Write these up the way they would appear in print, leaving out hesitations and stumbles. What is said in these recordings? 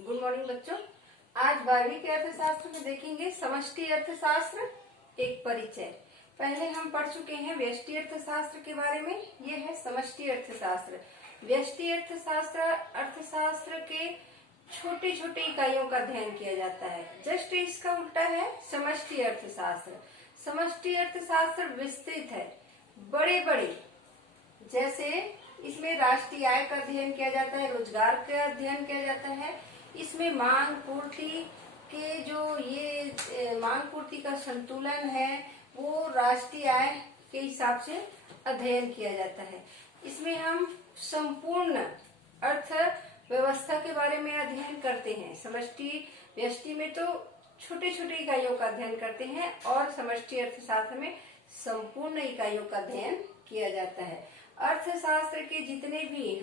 Good morning बच्चों। आज 12वीं के अर्थशास्त्र में देखेंगे समष्टि अर्थशास्त्र एक परिचय। पहले हम पढ़ चुके हैं व्यष्टि अर्थशास्त्र के बारे में। ये है समष्टि अर्थशास्त्र। व्यष्टि अर्थशास्त्र अर्थशास्त्र के छोटे छोटे इकाइयों का अध्ययन किया जाता है। जस्ट इसका उल्टा है समष्टि अर्थशास्त्र। समष्टि अर्थशास्त्र विस्तृत है, बड़े बड़े, जैसे इसमें राष्ट्रीय आय का अध्ययन किया जाता है, रोजगार का अध्ययन किया जाता है। इसमें मांग पूर्ति के जो ये मांग पूर्ति का संतुलन है वो राष्ट्रीय आय के हिसाब से अध्ययन किया जाता है। इसमें हम संपूर्ण अर्थव्यवस्था के बारे में अध्ययन करते हैं। समष्टि व्यष्टि में तो छोटे छोटे इकाइयों का अध्ययन करते हैं और समष्टि अर्थशास्त्र में संपूर्ण इकाइयों का अध्ययन किया जाता है। अर्थशास्त्र के जितने भी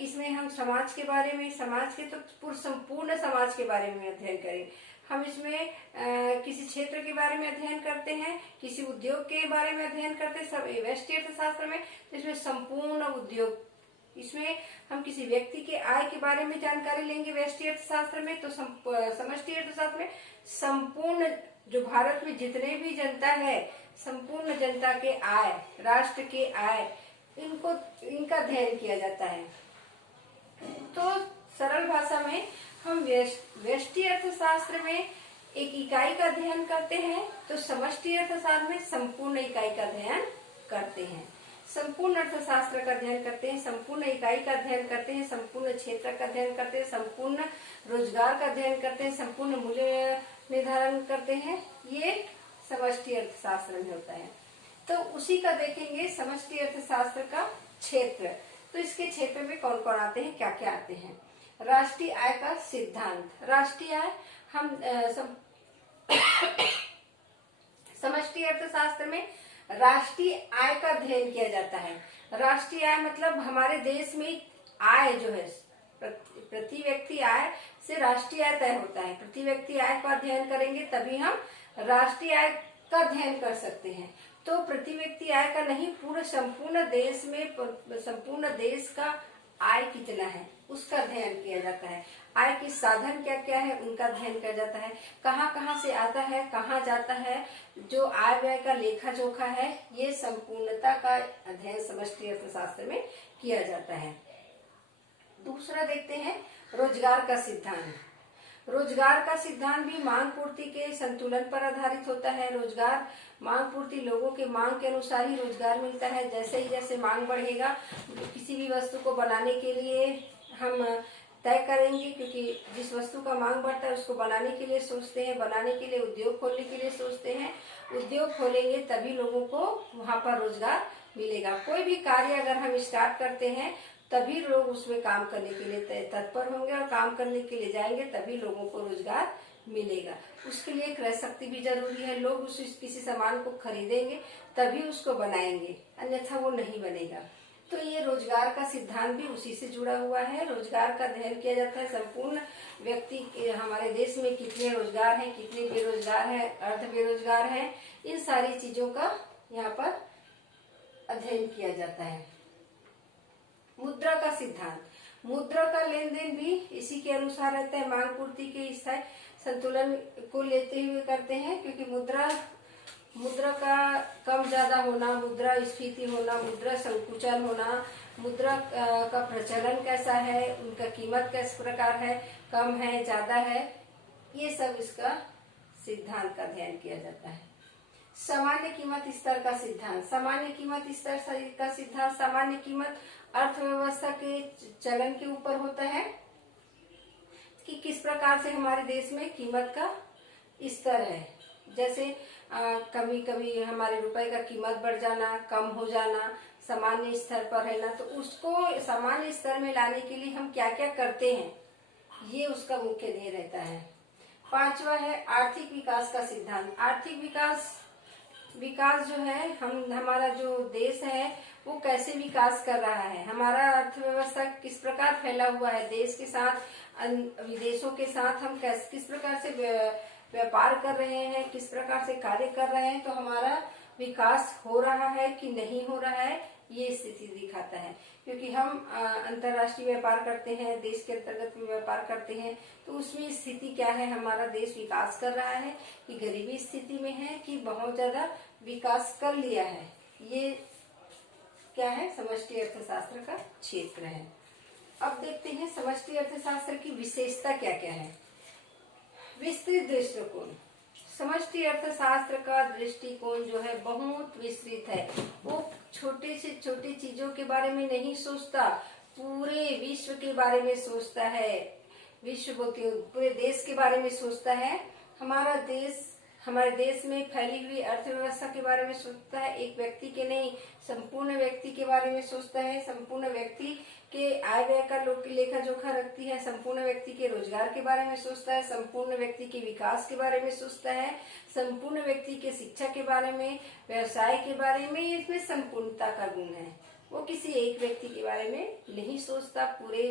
इसमें हम समाज के बारे में, समाज के तो संपूर्ण समाज के बारे में अध्ययन करें। हम इसमें किसी क्षेत्र के बारे में अध्ययन करते हैं, किसी उद्योग के बारे में अध्ययन करते हैं। सब व्यष्टि अर्थशास्त्र में तो इसमें संपूर्ण उद्योग, इसमें हम किसी व्यक्ति के आय के बारे में जानकारी लेंगे व्यष्टि अर्थशास्त्र में। तो समष्टि अर्थशास्त्र में संपूर्ण जो भारत में जितने भी जनता है, संपूर्ण जनता के आय, राष्ट्र के आय, इनका अध्ययन किया जाता है। तो सरल भाषा में हम व्यष्टि अर्थशास्त्र में एक इकाई का अध्ययन करते हैं, तो समष्टि अर्थशास्त्र में संपूर्ण इकाई का अध्ययन करते हैं। संपूर्ण अर्थशास्त्र का अध्ययन करते हैं, संपूर्ण इकाई का अध्ययन करते हैं, संपूर्ण क्षेत्र का अध्ययन करते हैं, संपूर्ण रोजगार का अध्ययन करते हैं, संपूर्ण मूल्य निर्धारण करते हैं। ये समष्टि अर्थशास्त्र में होता है। तो उसी का देखेंगे समष्टि अर्थशास्त्र का क्षेत्र। तो इसके क्षेत्र में कौन कौन आते हैं, क्या क्या आते हैं। राष्ट्रीय आय का सिद्धांत। राष्ट्रीय आय हम समष्टि अर्थशास्त्र में राष्ट्रीय आय का अध्ययन किया जाता है। राष्ट्रीय आय मतलब हमारे देश में आय जो है, प्रति व्यक्ति आय से राष्ट्रीय आय तय होता है। प्रति व्यक्ति आय का अध्ययन करेंगे तभी हम राष्ट्रीय आय का अध्ययन कर सकते हैं। तो प्रति व्यक्ति आय का नहीं, पूरे संपूर्ण देश में संपूर्ण देश का आय कितना है उसका अध्ययन किया जाता है। आय के साधन क्या क्या है उनका अध्ययन किया जाता है। कहाँ कहाँ से आता है, कहाँ जाता है, जो आय व्यय का लेखा जोखा है, ये संपूर्णता का अध्ययन समष्टि अर्थशास्त्र में किया जाता है। दूसरा देखते हैं रोजगार का सिद्धांत। रोजगार का सिद्धांत भी मांग पूर्ति के संतुलन पर आधारित होता है। रोजगार मांग पूर्ति, लोगों के मांग के अनुसार ही रोजगार मिलता है। जैसे मांग बढ़ेगा, किसी भी वस्तु को बनाने के लिए हम तय करेंगे, क्योंकि जिस वस्तु का मांग बढ़ता है उसको बनाने के लिए सोचते हैं, बनाने के लिए उद्योग खोलने के लिए सोचते हैं। उद्योग खोलेंगे तभी लोगों को वहां पर रोजगार मिलेगा। कोई भी कार्य अगर हम स्टार्ट करते हैं तभी लोग उसमें काम करने के लिए तत्पर होंगे और काम करने के लिए जाएंगे, तभी लोगों को रोजगार मिलेगा। उसके लिए क्रय शक्ति भी जरूरी है। लोग किसी सामान को खरीदेंगे तभी उसको बनाएंगे, अन्यथा वो नहीं बनेगा। तो ये रोजगार का सिद्धांत भी उसी से जुड़ा हुआ है। रोजगार का अध्ययन किया जाता है। संपूर्ण व्यक्ति हमारे देश में कितने रोजगार हैं, कितने बेरोजगार हैं, अर्ध बेरोजगार हैं, इन सारी चीजों का यहाँ पर अध्ययन किया जाता है। मुद्रा का सिद्धांत। मुद्रा का लेन देन भी इसी के अनुसार रहता है। मांग पूर्ति के स्थायी संतुलन को लेते हुए करते हैं, क्योंकि मुद्रा का कम ज्यादा होना, मुद्रा स्फीति होना, मुद्रा संकुचन होना, मुद्रा का प्रचलन कैसा है, उनका कीमत किस प्रकार है, कम है, ज्यादा है, ये सब इसका सिद्धांत का अध्ययन किया जाता है। सामान्य कीमत स्तर का सिद्धांत। सामान्य कीमत स्तर का सिद्धांत, सामान्य कीमत अर्थव्यवस्था के चलन के ऊपर होता है कि किस प्रकार से हमारे देश में कीमत का स्तर है। जैसे कभी कभी हमारे रुपए का कीमत बढ़ जाना, कम हो जाना, सामान्य स्तर पर रहना, तो उसको सामान्य स्तर में लाने के लिए हम क्या क्या करते हैं, ये उसका मुख्य ध्येय रहता है। पांचवा है आर्थिक विकास का सिद्धांत। आर्थिक विकास जो है, हमारा जो देश है वो कैसे विकास कर रहा है, हमारा अर्थव्यवस्था किस प्रकार फैला हुआ है, देश के साथ विदेशों के साथ हम किस प्रकार से व्यापार कर रहे हैं, किस प्रकार से कार्य कर रहे हैं, तो हमारा विकास हो रहा है कि नहीं हो रहा है, ये स्थिति दिखाता है। क्योंकि हम अंतर्राष्ट्रीय व्यापार करते हैं, देश के अंतर्गत में व्यापार करते हैं, तो उसमें स्थिति क्या है, हमारा देश विकास कर रहा है कि गरीबी स्थिति में है कि बहुत ज्यादा विकास कर लिया है। ये क्या है, समष्टि अर्थशास्त्र का क्षेत्र है। अब देखते हैं समष्टि अर्थशास्त्र की विशेषता क्या क्या है। विस्तृत दृष्टिकोण, समष्टि अर्थशास्त्र का दृष्टिकोण जो है बहुत विस्तृत है। वो छोटे से छोटी चीजों के बारे में नहीं सोचता, पूरे विश्व के बारे में सोचता है, विश्व के पूरे देश के बारे में सोचता है। हमारे देश में फैली हुई अर्थव्यवस्था के बारे में सोचता है, एक व्यक्ति के नहीं, संपूर्ण व्यक्ति के बारे में सोचता है। संपूर्ण व्यक्ति के आय व्यय का लेखा जोखा रखती है, संपूर्ण व्यक्ति के रोजगार के बारे में सोचता है, संपूर्ण व्यक्ति के विकास के बारे में सोचता है, संपूर्ण व्यक्ति के शिक्षा के बारे में, व्यवसाय के बारे में। इसमें संपूर्णता का गुण है, वो किसी एक व्यक्ति के बारे में नहीं सोचता, पूरे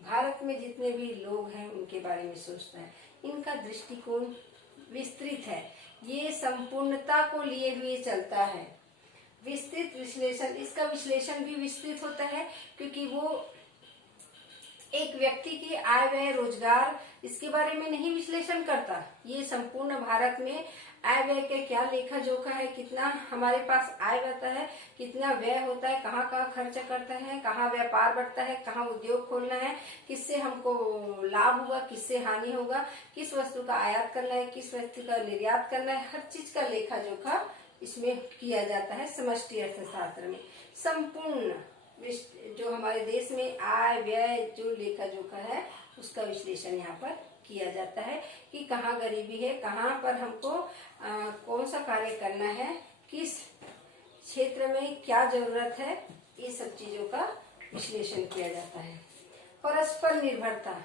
भारत में जितने भी लोग हैं उनके बारे में सोचता है। इनका दृष्टिकोण विस्तृत है, ये संपूर्णता को लिए हुए चलता है। विस्तृत विश्लेषण, इसका विश्लेषण भी विस्तृत होता है क्योंकि वो एक व्यक्ति की आय व्यय रोजगार इसके बारे में नहीं विश्लेषण करता। ये संपूर्ण भारत में आय व्यय के क्या लेखा जोखा है, कितना हमारे पास आय रहता है, कितना व्यय होता है, कहाँ कहाँ खर्च करता है, कहाँ व्यापार बढ़ता है, कहाँ उद्योग खोलना है, किससे हमको लाभ होगा, किससे हानि होगा, किस वस्तु का आयात करना है, किस वस्तु का निर्यात करना है, हर चीज का लेखा जोखा इसमें किया जाता है समष्टि अर्थशास्त्र में। संपूर्ण जो हमारे देश में आय व्यय जो लेखा जोखा है उसका विश्लेषण यहाँ पर किया जाता है कि कहाँ गरीबी है, कहाँ पर हमको कौन सा कार्य करना है, किस क्षेत्र में क्या जरूरत है, ये सब चीजों का विश्लेषण किया जाता है। परस्पर निर्भरता,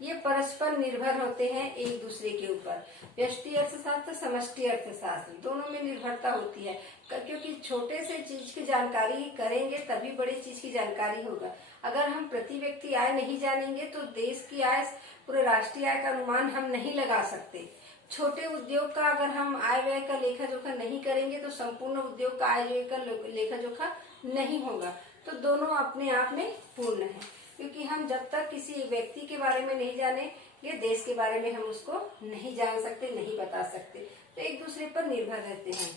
ये परस्पर निर्भर होते हैं एक दूसरे के ऊपर। व्यष्टि अर्थशास्त्र, समष्टि अर्थशास्त्र दोनों में निर्भरता होती है क्योंकि छोटे से चीज की जानकारी करेंगे तभी बड़ी चीज की जानकारी होगा। अगर हम प्रति व्यक्ति आय नहीं जानेंगे तो देश की आय, पूरे राष्ट्रीय आय का अनुमान हम नहीं लगा सकते। छोटे उद्योग का अगर हम आय व्यय का लेखा जोखा नहीं करेंगे तो संपूर्ण उद्योग का आय व्यय का लेखा जोखा नहीं होगा। तो दोनों अपने आप में पूर्ण है क्योंकि हम जब तक किसी व्यक्ति के बारे में नहीं जानेंगे, देश के बारे में हम उसको नहीं जान सकते, नहीं बता सकते। तो एक दूसरे पर निर्भर रहते हैं।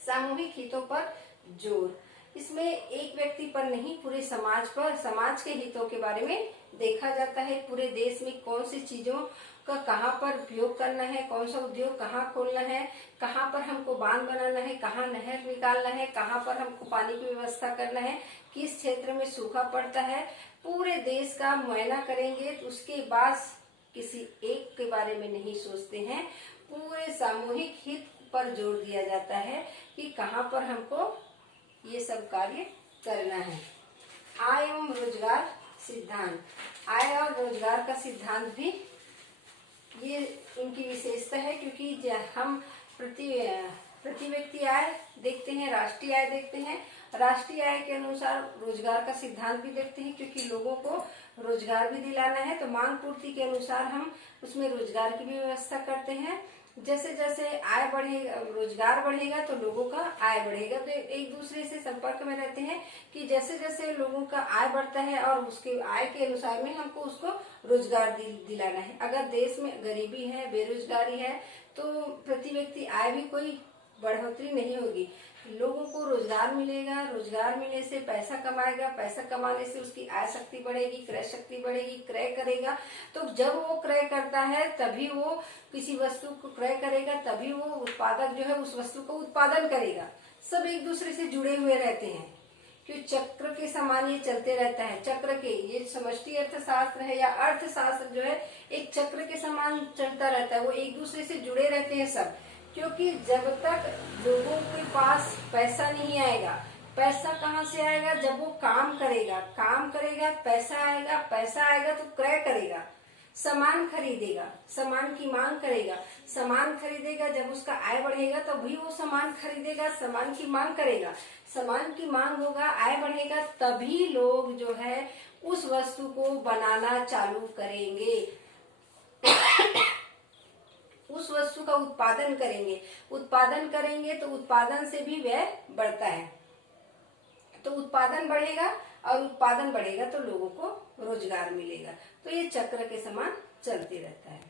सामूहिक हितों पर जोर, इसमें एक व्यक्ति पर नहीं, पूरे समाज पर, समाज के हितों के बारे में देखा जाता है। पूरे देश में कौन सी चीजों का कहाँ पर उपयोग करना है, कौन सा उद्योग कहाँ खोलना है, कहाँ पर हमको बांध बनाना है, कहाँ नहर निकालना है, कहाँ पर हमको पानी की व्यवस्था करना है, किस क्षेत्र में सूखा पड़ता है, पूरे देश का मुआयना करेंगे। तो उसके बाद किसी एक के बारे में नहीं सोचते हैं, पूरे सामूहिक हित पर जोर दिया जाता है कि कहाँ पर हमको ये सब कार्य करना है। आय एवं रोजगार सिद्धांत, आय और रोजगार का सिद्धांत भी ये उनकी विशेषता है क्योंकि हम प्रति व्यक्ति आय देखते हैं, राष्ट्रीय आय देखते हैं, राष्ट्रीय आय के अनुसार रोजगार का सिद्धांत भी देखते हैं क्योंकि लोगों को रोजगार भी दिलाना है। तो मांग पूर्ति के अनुसार हम उसमें रोजगार की भी व्यवस्था करते हैं। जैसे जैसे आय बढ़ेगा, रोजगार बढ़ेगा तो लोगों का आय बढ़ेगा। तो एक दूसरे से संपर्क में रहते हैं कि जैसे जैसे लोगों का आय बढ़ता है और उसके आय के अनुसार में हमको उसको रोजगार दिलाना है। अगर देश में गरीबी है, बेरोजगारी है तो प्रति व्यक्ति आय भी कोई बढ़ोतरी नहीं होगी। लोगों को रोजगार मिलेगा, रोजगार मिलने से पैसा कमाएगा, पैसा कमाने से उसकी आय शक्ति बढ़ेगी, क्रय शक्ति बढ़ेगी, क्रय करेगा। तो जब वो क्रय करता है तभी वो किसी वस्तु को क्रय करेगा, तभी वो उत्पादक जो है उस वस्तु को उत्पादन करेगा। सब एक दूसरे से जुड़े हुए रहते हैं क्योंकि चक्र के समान ये चलते रहता है। चक्र के, ये समष्टि अर्थशास्त्र है या अर्थशास्त्र जो है एक चक्र के समान चलता रहता है, वो एक दूसरे से जुड़े रहते हैं सब। क्योंकि जब तक लोगों के पास पैसा नहीं आएगा, पैसा कहाँ से आएगा, जब वो काम करेगा, काम करेगा पैसा आएगा, पैसा आएगा तो क्रय करेगा, सामान खरीदेगा, सामान की मांग करेगा, सामान खरीदेगा, जब उसका आय बढ़ेगा तो भी वो सामान खरीदेगा, सामान की मांग करेगा, सामान की मांग होगा, आय बढ़ेगा, तभी लोग जो है उस वस्तु को बनाना चालू करेंगे, उस वस्तु का उत्पादन करेंगे। उत्पादन करेंगे तो उत्पादन से भी व्यय बढ़ता है। तो उत्पादन बढ़ेगा, और उत्पादन बढ़ेगा तो लोगों को रोजगार मिलेगा। तो ये चक्र के समान चलते रहता है।